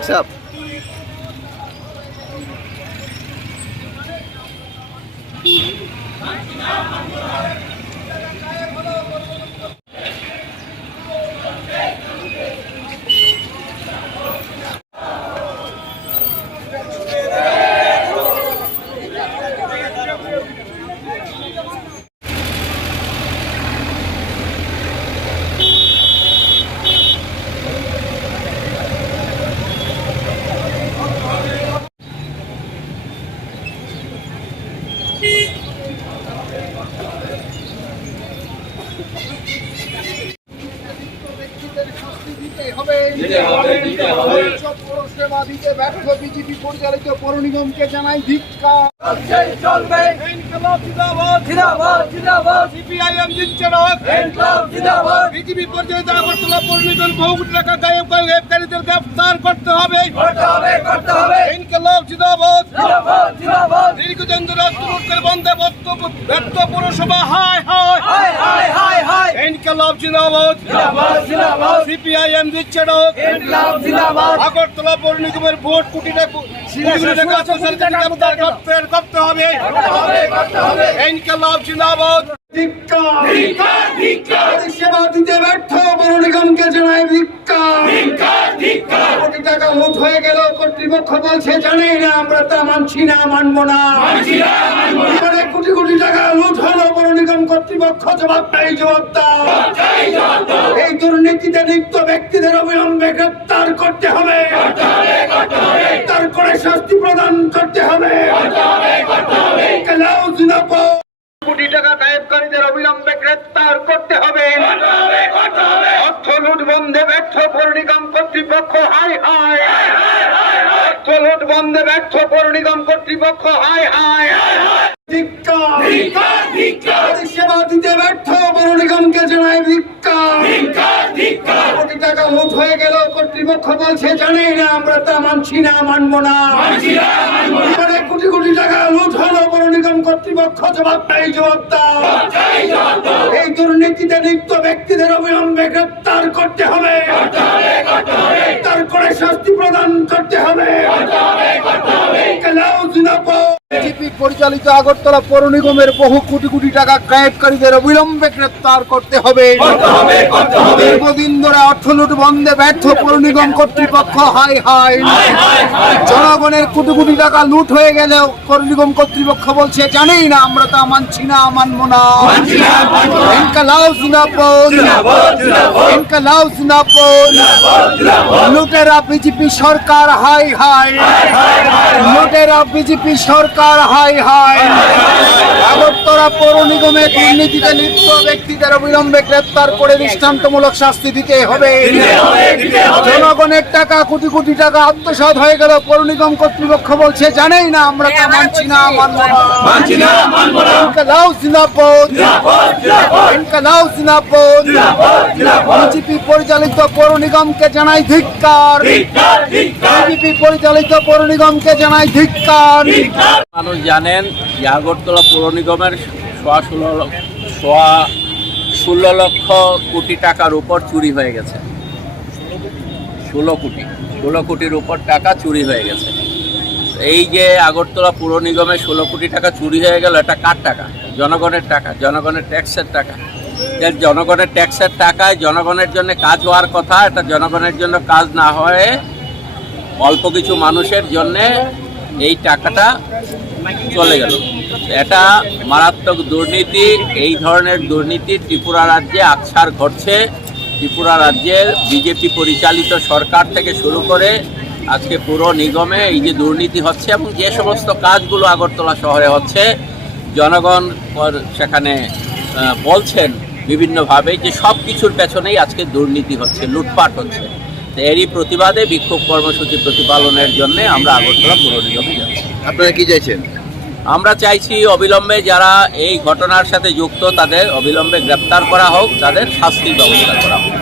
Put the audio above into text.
What's up? সাহেব সেবা দিতে ব্যর্থ বিজেপি পরিচালিত পৌর নিগমকে জানাই ধিক্কার চলবে। ইনকলাব জিন্দাবাদ জিন্দাবাদ জিন্দাবাদ। সিপিআইএম জিতছে না বিজেপি পরিচালিত আগরতলা পৌর নিগম বহু টাকা গায়েব করে গ্রেপ্তারীদের গ্রেফতার করতে হবে। হবে ইনকলাব জিন্দাবাদ দীর্ঘদিন ধরে বন্ধে ব্যর্থ পৌরসভা হায় হায় হাই হাই হাই হাই ইনকলাব জিন্দাবাদ সিপিআইএম দিচ্ছে আগরতলা পৌর নিগমের ভোট কোটি করতে হবে ইনকলাব জিন্দাবাদ সেবা দিতে ব্যর্থ পৌর নিগমকে জানাই কোটি টাকা লুট হয়ে গেল কর্তৃপক্ষ বলছে জানি না আমরা তা মানছি না মানবো না কোটি কোটি টাকা লুট হলো পৌর নিগম কর্তৃপক্ষ জবাব চাই জবাব এই দুর্নীতিতে লিপ্ত ব্যক্তিদের অবিলম্বে গ্রেপ্তার করতে হবে। গ্রেপ্তার করে শাস্তি প্রদান করতে হবে। কোটি টাকা গায়েবকারীদের অবিলম্বে গ্রেপ্তার করতে হবে। অর্থ লুট বন্ধে ব্যর্থ পৌর নিগম কর্তৃপক্ষ হাই হাই। অর্থ বন্ধে ব্যর্থ পৌর নিগম কর্তৃপক্ষ ধিক্কার ধিক্কার সেবা দিতে ব্যর্থ পৌর নিগমকে জানাই ধিক্কার কোটি টাকা হয়ে গেল কর্তৃপক্ষ বলছে জানি না আমরা তা মানছি না মানবো না। কোটি কোটি টাকা লুট হলো পৌর নিগম কর্তৃপক্ষ জবাব চাই জবাব এই দুর্নীতিতে লিপ্ত ব্যক্তিদের অবিলম্বে গ্রেপ্তার করতে হবে গ্রেপ্তার করে শাস্তি প্রদান করতে হবে কেলাও জিন্দাবাদ। বিজেপি পরিচালিত আগরতলা পৌর নিগমের বহু কোটি কোটি টাকা গায়েবকারীদের অবিলম্বে গ্রেপ্তার করতে হবে। দীর্ঘদিন ধরে অর্থলুট বন্ধে ব্যর্থ পৌর নিগম কর্তৃপক্ষ হাই হাই। জনগণের কোটি কোটি টাকা লুট হয়ে গেলেও নিগম কর্তৃপক্ষ বলছে জানেই না আমরা তা মানছি না মানবো না। ইনকালাও লুটেরা বিজেপি সরকার হাই হাই লুটেরা বিজেপি সরকার হাই হাই আগরতলা পৌর নিগমে দুর্নীতিতে লিপ্ত ব্যক্তিদের অবিলম্বে গ্রেপ্তার করে দৃষ্টান্তমূলক শাস্তি দিতে হবে জনগণের টাকা কোটি কোটি টাকা আত্মসাৎ হয়ে গেল। পৌর নিগম কর্তৃপক্ষ বলছে জানেই না আমরা তা মানছি না মানছি না ইনকালাও ইনকালাও বিজেপি পরিচালিত পৌর নিগমকে জানাই ধিক্কার। ধিক্কার ধিক্কার। বিজেপি পরিচালিত পৌর নিগমকে জানাই ধিক্কার। ধিক্কার। মানুষ জানেন যে আগরতলা পৌর নিগমের সোয়া ষোলো লক্ষ সোয়া ষোলো লক্ষ কোটি টাকার উপর চুরি হয়ে গেছে। ষোলো কোটি, ষোলো কোটির উপর টাকা চুরি হয়ে গেছে। এই যে আগরতলা পৌর নিগমে ষোলো কোটি টাকা চুরি হয়ে গেল, এটা কার টাকা? জনগণের টাকা, জনগণের ট্যাক্সের টাকা। জনগণের ট্যাক্সের টাকায় জনগণের জন্য কাজ হওয়ার কথা, এটা জনগণের জন্য কাজ না হয়ে অল্প কিছু মানুষের জন্যে এই টাকাটা চলে গেল। এটা মারাত্মক দুর্নীতি, এই ধরনের দুর্নীতি ত্রিপুরা রাজ্যে আকছার ঘটছে। ত্রিপুরা রাজ্যের বিজেপি পরিচালিত সরকার থেকে শুরু করে আজকে পুরো নিগমে এই যে দুর্নীতি হচ্ছে এবং যে সমস্ত কাজগুলো আগরতলা শহরে হচ্ছে, জনগণ সেখানে বলছেন বিভিন্নভাবে যে সব কিছুর পেছনেই আজকে দুর্নীতি হচ্ছে, লুটপাট হচ্ছে। এরই প্রতিবাদে বিক্ষোভ কর্মসূচি প্রতিপালনের জন্য আমরা আগরতলা পৌর নিগমে যাচ্ছি। আপনারা কি চাইছেন? আমরা চাইছি অবিলম্বে যারা এই ঘটনার সাথে যুক্ত, তাদের অবিলম্বে গ্রেপ্তার করা হোক, তাদের শাস্তির ব্যবস্থা করা হোক।